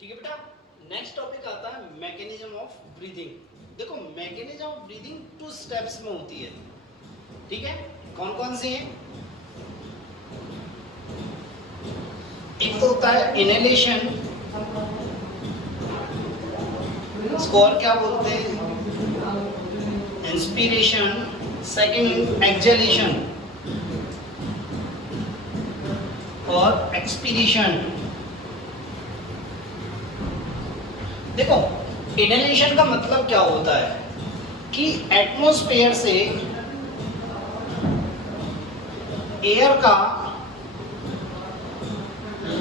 ठीक है बेटा। नेक्स्ट टॉपिक आता है मैकेनिज्म ऑफ ब्रीदिंग। देखो मैकेनिज्म ऑफ ब्रीदिंग 2 स्टेप्स में होती है, ठीक है। कौन कौन से हैं? एक तो होता है इनहेलेशन, इसको और क्या बोलते हैं? इंस्पिरेशन। सेकंड एक्सहेलेशन और एक्सपीरेशन। देखो इनहेलेशन का मतलब क्या होता है कि एटमॉस्फेयर से एयर का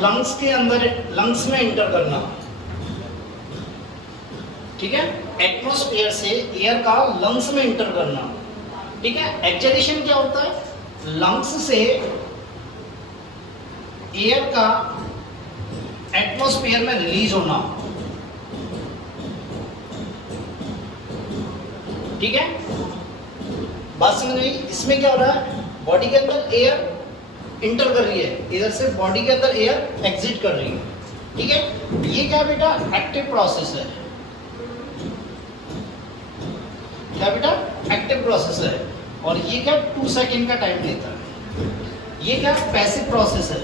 लंग्स के अंदर, लंग्स में एंटर करना, ठीक है। एटमॉस्फेयर से एयर का लंग्स में एंटर करना, ठीक है। एक्सहेलेशन क्या होता है? लंग्स से एयर का एटमॉस्फेयर में रिलीज होना, ठीक है। बात समझ में? इसमें क्या हो रहा है? बॉडी के अंदर एयर इंटर कर रही है, इधर से बॉडी के अंदर एयर एग्जिट कर रही है, ठीक है। ये क्या बेटा? एक्टिव प्रोसेस है। क्या बेटा? एक्टिव प्रोसेस है। और ये क्या? 2 सेकेंड का टाइम लेता है। ये क्या? पैसिव प्रोसेस है।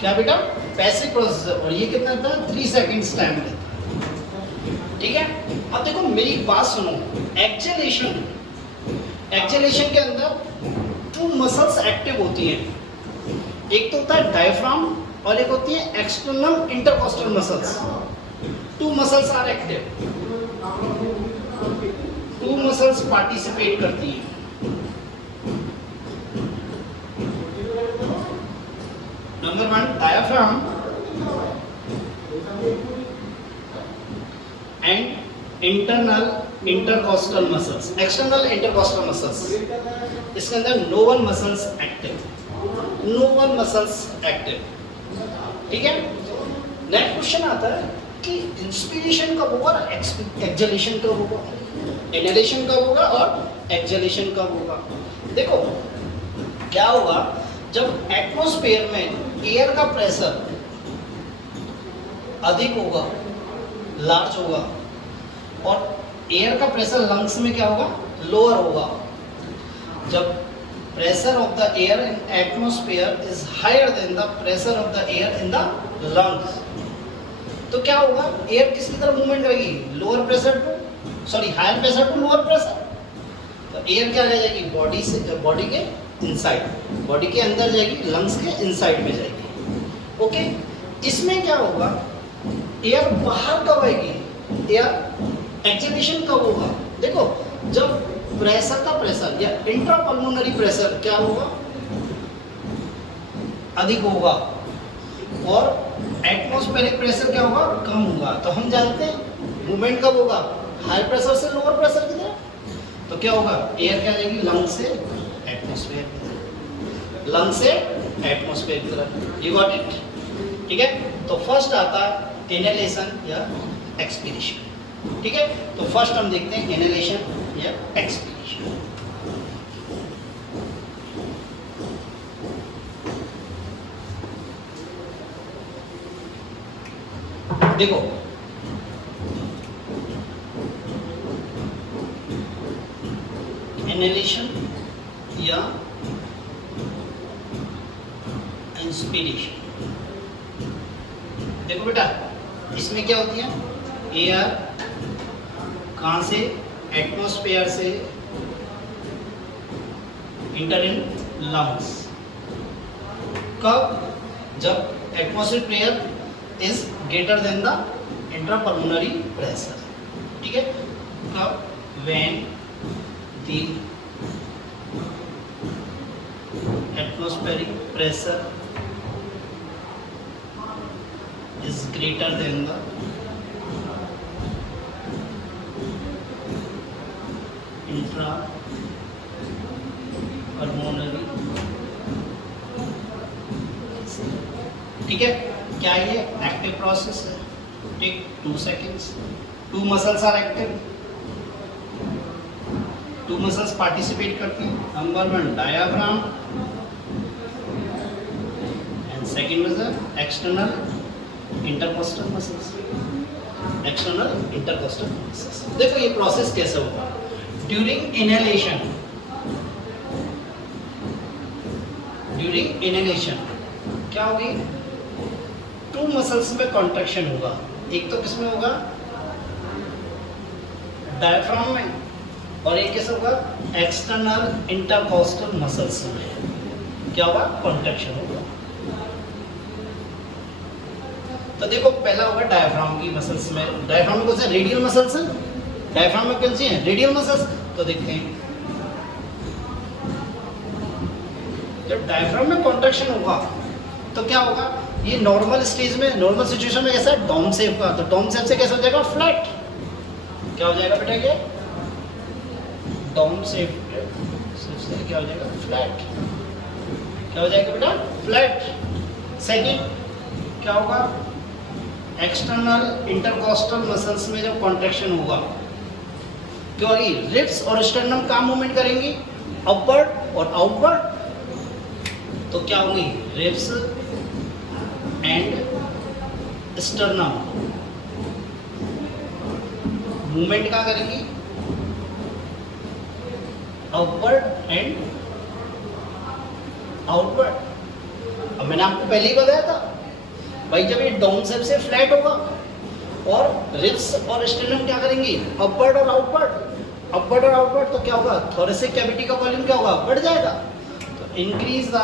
क्या बेटा? पैसिव प्रोसेस है। और ये कितना लेता है? 3 सेकेंड्स टाइम लेता है, ठीक है। अब देखो मेरी बात सुनो। एक्सहेलेशन, एक्सहेलेशन के अंदर 2 मसल्स एक्टिव होती हैं। एक तो होता है डायफ्राम और एक होती है external intercostal muscles. 2 muscles are active, 2 muscles participate करती हैं। Number 1 diaphragm and internal intercostal muscles, external intercostal muscles. इसके अंदर no one muscles active, no one muscles active, ठीक है। नेक्स्ट क्वेश्चन आता है कि इंस्पिरेशन कब होगा और एक्सहेलेशन कब होगा, इनहेलेशन कब होगा और एक्सहेलेशन कब होगा। देखो क्या होगा, जब एटमॉस्फेयर में एयर का प्रेशर अधिक होगा, लार्ज होगा, और एयर का प्रेशर लंग्स में क्या होगा? लोअर होगा। जब pressure of the air in atmosphere is higher than the pressure of the air in the lungs, तो क्या होगा? एयर किसकी तरफ मूवमेंट करेगी? Lower pressure to, sorry higher pressure to lower pressure. तो एयर क्या ले जाएगी? बॉडी से, बॉडी के इनसाइड, बॉडी के अंदर जाएगी, लंग्स के इनसाइड में जाएगी, ओके। इसमें क्या होगा? एयर बाहर कब आएगी? एयर एक्सहेलेशन कब होगा? देखो जब प्रेशर का प्रेशर या इंट्रापल्मोनरी प्रेशर क्या होगा? अधिक होगा, और एटमॉस्फेरिक प्रेशर क्या होगा? कम होगा। तो हम जानते हैं मूवमेंट कब होगा? हाई प्रेशर से लोअर प्रेशर की तरफ। तो क्या होगा? एयर क्या जाएगी? लंग से एटमॉस्फेयर की तरफ, लंग से एटमॉस्फेयर की तरफ। You got it? ठीक है। तो फर्स्ट आता है इनहेलेशन या एक्सपीरेशन, ठीक है। तो फर्स्ट हम देखते हैं इनहेलेशन या एक्सपीरेशन। देखो इनहेलेशन या इंस्पिरेशन, देखो बेटा इसमें क्या होती है? एयर कहाँ से? एटमॉस्फेयर से इंटर इन लंग्स। कब? जब atmosphere pressure is greater than the intrapulmonary pressure, ठीक है। कब? When the atmospheric pressure is greater than the intrapulmonary, ठीक है। क्या ये एक्टिव प्रोसेस है? Take 2 seconds। 2 muscles are active, 2 muscles participate करती हैं। Number 1 diaphragm and second major external intercostal muscles, external intercostal muscles. देखो ये प्रोसेस कैसे होगा। ड्यूरिंग इनहेलेशन, ड्यूरिंग इनहेलेशन क्या होगी, टू मसल्स में कॉन्ट्रैक्शन होगा। एक तो किसमें होगा, डायफ्राम में, और एक कैसे होगा, एक्सटर्नल इंटरकोस्टल मसल्स में क्या होगा, कॉन्ट्रैक्शन होगा। तो देखो पहला होगा डायफ्राम की मसल्स में। डायफ्राम में कौन से, रेडियल मसल्स है। डायफ्राम में कौन सी है, रेडियल मसल्स। तो देखते हैं जब डायफ्राम में कॉन्ट्रैक्शन होगा तो क्या होगा, ये नॉर्मल स्टेज में, नॉर्मल सिचुएशन में कैसा है, डोम शेप का। तो डोम शेप से कैसा हो जाएगा, फ्लैट। क्या हो जाएगा बेटा, ये डोम शेप से क्या हो जाएगा, फ्लैट। क्या हो जाएगा बेटा, फ्लैट। सेकंड क्या होगा, एक्सटर्नल इंटरकोस्टल मसल्स में जब कॉन्ट्रैक्शन होगा क्योंकि रिब्स और स्टर्नम का मूवमेंट करेंगी, अपवर्ड और आउटवर्ड। तो क्या होंगी, रिब्स एंड स्टर्नम मूवमेंट क्या करेंगी, अपवर्ड एंड आउटवर्ड। अब मैंने आपको पहले ही बताया था भाई, जब ये डाउन शेप से फ्लैट होगा और रिब्स और स्टर्नम क्या करेंगी, अपवर्ड और आउटवर्ड। अपवर्ड और आउटवर्ड तो क्या होगा, थोरेसिक कैविटी का वॉल्यूम क्या होगा, बढ़ जाएगा। तो increase the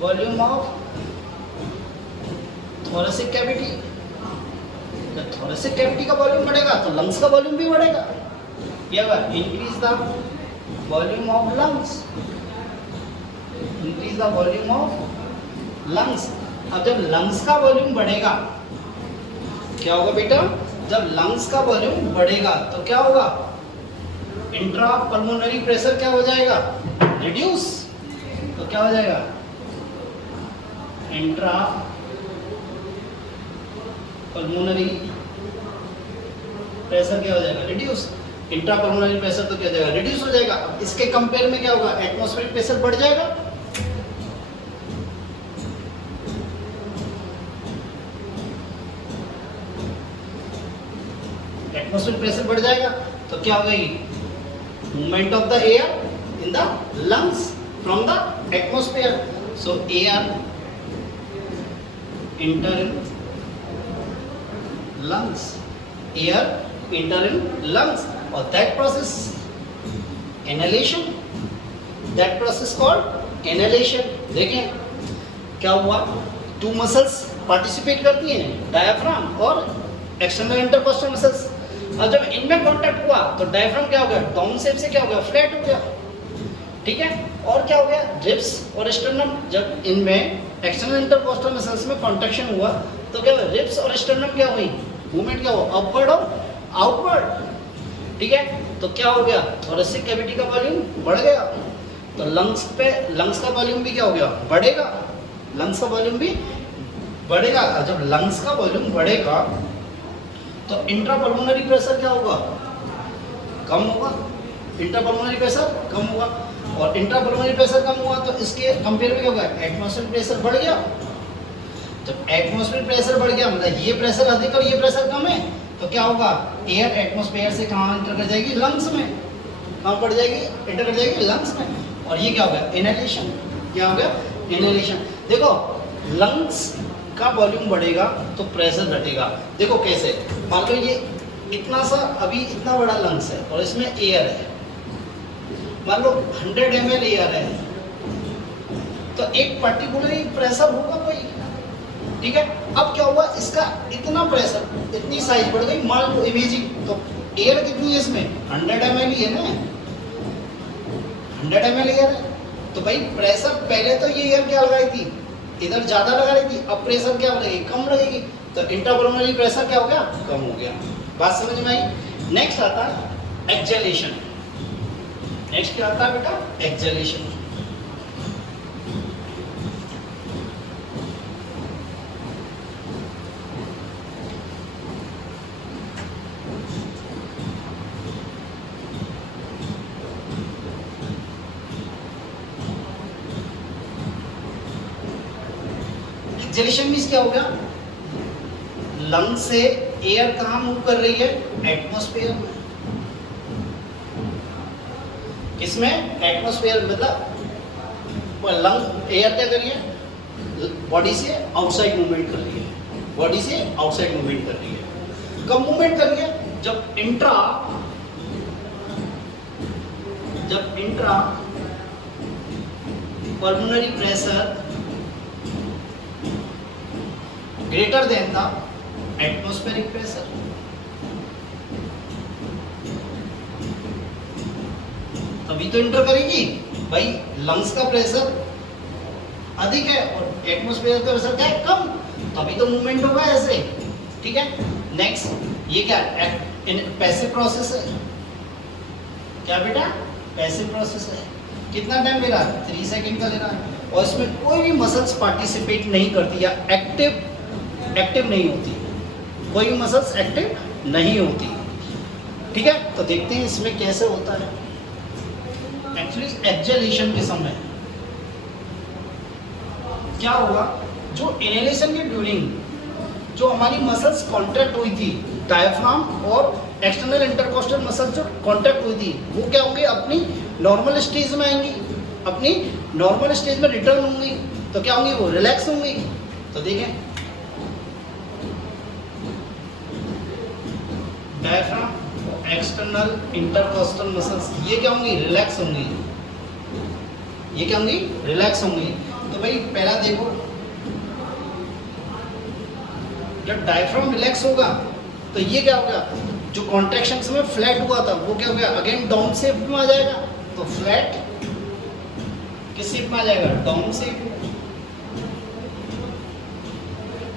volume of thoracic cavity. जब थोरेसिक कैविटी का वॉल्यूम बढ़ेगा तो लंग्स का वॉल्यूम भी बढ़ेगा। क्या होगा, increase the volume of lungs, increase the volume of lungs. अब जब लंग्स का वॉल्यूम बढ़ेगा क्या होगा बेटा, जब लंग्स का वॉल्यूम बढ़ेगा तो क्या होगा, इंट्रा पल्मोनरी प्रेशर क्या हो जाएगा, रिड्यूस। तो क्या हो जाएगा, इंट्रा पल्मोनरी प्रेशर क्या हो जाएगा, रिड्यूस। इंट्रा पल्मोनरी प्रेशर तो क्या हो जाएगा, रिड्यूस हो जाएगा। अब इसके कंपेयर में क्या होगा, एटमॉस्फेरिक प्रेशर बढ़ जाएगा। एटमॉस्फेरिक प्रेशर बढ़ जाएगा तो क्या हो गई, movement of the air in the lungs from the atmosphere. So air enter in lungs, air enter in lungs, or that process inhalation, that process called inhalation। देखें क्या हुआ, टू मसल्स पार्टिसिपेट करती हैं, डायफ्राम और external intercostal muscles. और जब इनमें contact हुआ तो डायफ्राम क्या हो गया, डाउन शेप से क्या हो गया, फ्लैट हो गया। ठीक है, और क्या हो गया, रिब्स और स्टर्नम, जब इनमें एक्सटर्नल इंटरकोस्टल मसल्स में कॉन्ट्रैक्शन हुआ तो क्या हुआ, रिब्स और स्टर्नम क्या हुई, मूवमेंट क्या हुआ, अपवर्ड और आउटवर्ड। ठीक है, तो क्या हो गया, थोरेसिक कैविटी का वॉल्यूम बढ़ गया तो लंग्स का वॉल्यूम भी क्या हो गया, बढ़ेगा। लंग्स का वॉल्यूम भी बढ़ेगा। जब लंग्स का वॉल्यूम बढ़ेगा तो इंट्रापल्मोनरी प्रेशर क्या होगा, कम होगा। इंट्रापल्मोनरी प्रेशर कम होगा, और इंट्रापल्मोनरी प्रेशर कम हुआ तो इसके कंपेयर में क्या होगा, एटमॉस्फेरिक प्रेशर बढ़ गया। जब एटमॉस्फेरिक प्रेशर बढ़ गया मतलब ये प्रेशर अधिक और ये प्रेशर कम है तो क्या होगा, एयर एटमॉस्फेयर से कहाँ एंटर कर जाएगी, लंग्स में। कहाँ पड़ जाएगी, एंटर कर जाएगी लंग्स में। और ये क्या हो गया, इनहेलेशन। क्या हो गया, इनहेलेशन। देखो लंग्स का वॉल्यूम बढ़ेगा तो प्रेशर घटेगा। देखो कैसे, मान लो ये इतना सा, अभी इतना बड़ा लंग्स है और इसमें एयर है, मान लो 100 ml एयर है तो एक पर्टिकुलर प्रेशर होगा कोई। ठीक है, अब क्या हुआ, इसका इतना प्रेशर, इतनी साइज बढ़ गई, मान लो इमेजिंग, तो एयर कितनी है इसमें, 100 ml ही है ना, 100 ml एयर है। तो भाई प्रेशर पहले तो ये एयर क्या लगाई थी, इधर ज्यादा लगा रही थी, अब प्रेशर क्या लगेगी, कम लगेगी। तो इंट्रापल्मोनरी प्रेशर क्या हो गया, कम हो गया। बात समझ में आई। नेक्स्ट आता है एक्सेलेशन। नेक्स्ट क्या आता है बेटा, एक्सेलेशन। एक्सेलेरेशन मींस क्या हो गया, लंग से एयर कहाँ मूव कर रही है, एटमॉस्फेयर में। किसमें, एटमॉस्फेयर, मतलब लंग एयर क्या कर रही है, बॉडी से आउटसाइड मूवमेंट कर रही है, बॉडी से आउटसाइड मूवमेंट कर रही है। कब मूवमेंट कर रही है, जब intra pulmonary pressure greater than the atmospheric pressure. तभी तो इंटर करेगी भाई, लंग्स का प्रेशर अधिक है और एटमॉस्फेयर का प्रेशर क्या है, कम, तभी तो मूवमेंट होगा ऐसे। ठीक है, नेक्स्ट ये क्या पैसिव प्रोसेस है, क्या बेटा, पैसिव प्रोसेस है। कितना टाइम ले रहा है, 3 सेकंड का ले रहा है, और इसमें कोई भी मसल्स पार्टिसिपेट नहीं करती या एक्टिव नहीं होती, कोई भी मसल्स एक्टिव नहीं होती। ठीक है, तो देखते हैं इसमें कैसे होता है। एक्चुअली एक्सेलेरेशन के समय क्या होगा, जो इनहेलेशन के ड्यूरिंग जो हमारी मसल्स कॉन्ट्रैक्ट हुई थी, डायफ्राम और एक्सटर्नल इंटरकोस्टल मसल्स जो कॉन्ट्रैक्ट हुई थी, वो क्या होंगी, अपनी नॉर्मल स्टेज में आएंगी, अपनी नॉर्मल स्टेज में रिटर्न होंगी, तो क्या होंगी, वो रिलैक्स होंगी। तो देखें, डायफ्राम, एक्सटर्नल इंटरकोस्टल मसल्स, ये क्या होंगी, रिलैक्स होंगी, ये क्या होंगी, रिलैक्स होंगी। तो भाई पहला देखो, जब डायफ्राम रिलैक्स होगा तो ये क्या होगा, जो कॉन्ट्रैक्शंस में फ्लैट हुआ था वो क्या हो गया, अगेन डाउन शेप में आ जाएगा। तो फ्लैट किस शेप में आ जाएगा, डाउन शेप।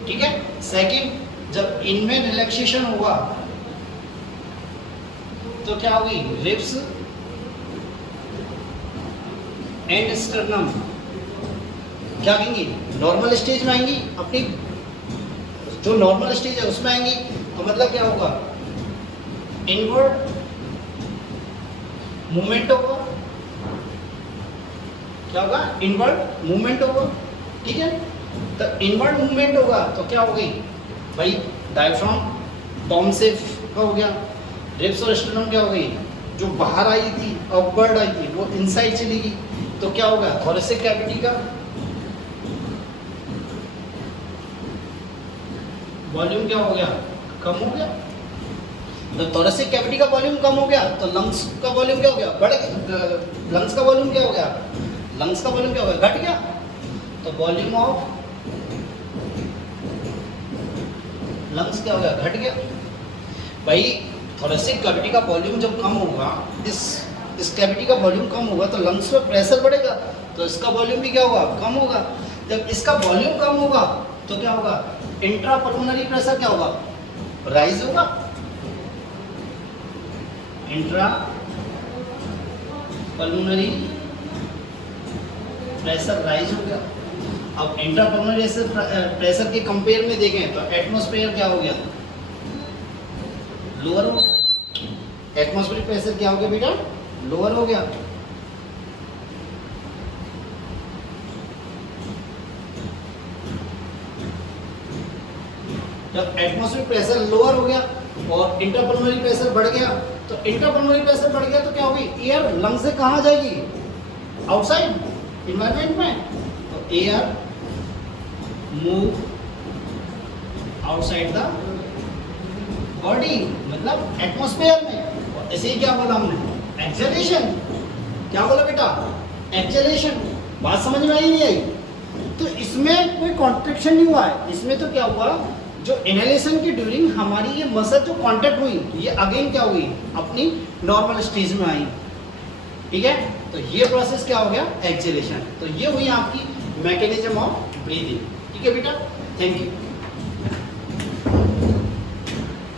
ठीक है, सेकंड, जब इनमें रिलैक्सेशन होगा तो क्या होगी, रिब्स एंड स्टर्नम क्या कहेंगी, नॉर्मल स्टेज में आएंगी, अपनी जो नॉर्मल स्टेज है उसमें आएंगी। तो मतलब क्या होगा, इनवर्ड मूवमेंट होगा, क्या होगा, इनवर्ड मूवमेंट होगा। ठीक है, तो इनवर्ड मूवमेंट होगा तो क्या हो गई भाई, डायफ्राम डाउन शेप का हो गया, रिब्स और स्टर्नम क्या हो गई, जो बाहर आई थी अपवर्ड आई थी वो इनसाइड चली गई। तो क्या होगा, थोरेसिक कैविटी का वॉल्यूम क्या हो गया, कम हो गया। तो थोरेसिक कैविटी का वॉल्यूम कम हो गया तो लंग्स का वॉल्यूम क्या हो गया, बढ़ गया। लंग्स का वॉल्यूम क्या हो गया, लंग्स का वॉल्यूम क्या हो गया, घट गया। तो वॉल्यूम ऑफ लंग्स क्या हो गया, घट गया। भाई थोरेसिक कैविटी का वॉल्यूम जब कम होगा, इस कैविटी का वॉल्यूम कम होगा तो लंग्स में प्रेशर बढ़ेगा, तो इसका वॉल्यूम भी क्या होगा, कम होगा। जब इसका वॉल्यूम कम होगा तो क्या होगा, इंट्रा पल्मोनरी प्रेशर क्या होगा, राइज होगा। इंट्रा पल्मोनरी प्रेशर राइज हो गया। अब इंट्रा पल्मोनरी प्रेशर के कंपेयर में देखें तो एटमॉस्फेयर क्या हो गया, लोअर हो। एटमॉस्फेरिक प्रेशर क्या हो गया बेटा, लोअर हो गया। जब एटमॉस्फेरिक प्रेशर लोअर हो गया और इंटरपल्मोनरी प्रेशर बढ़ गया, तो इंटरपल्मोनरी प्रेशर बढ़ गया तो क्या होगी, एयर लंग से कहाँ जाएगी, आउटसाइड इन्वायरमेंट में। तो air move outside the body, मतलब एटमॉस्फेयर में। ऐसे ही क्या बोला हमने, एक्सेलेरेशन। क्या बोला बेटा, एक्सेलेरेशन। बात समझ में आई नहीं आई? तो इसमें कोई कॉन्ट्रैक्शन नहीं हुआ है, इसमें तो क्या हुआ, जो इनहेलेशन की ड्यूरिंग हमारी ये मसल जो कांटेक्ट हुई ये अगेन क्या हुई, अपनी नॉर्मल स्टेज में आई। ठीक है, तो ये प्रोसेस क्या हो गया, एक्सेलेरेशन। तो ये हुई आपकी मैकेनिज्म ऑफ ब्रीदिंग। ठीक है बेटा, थैंक यू।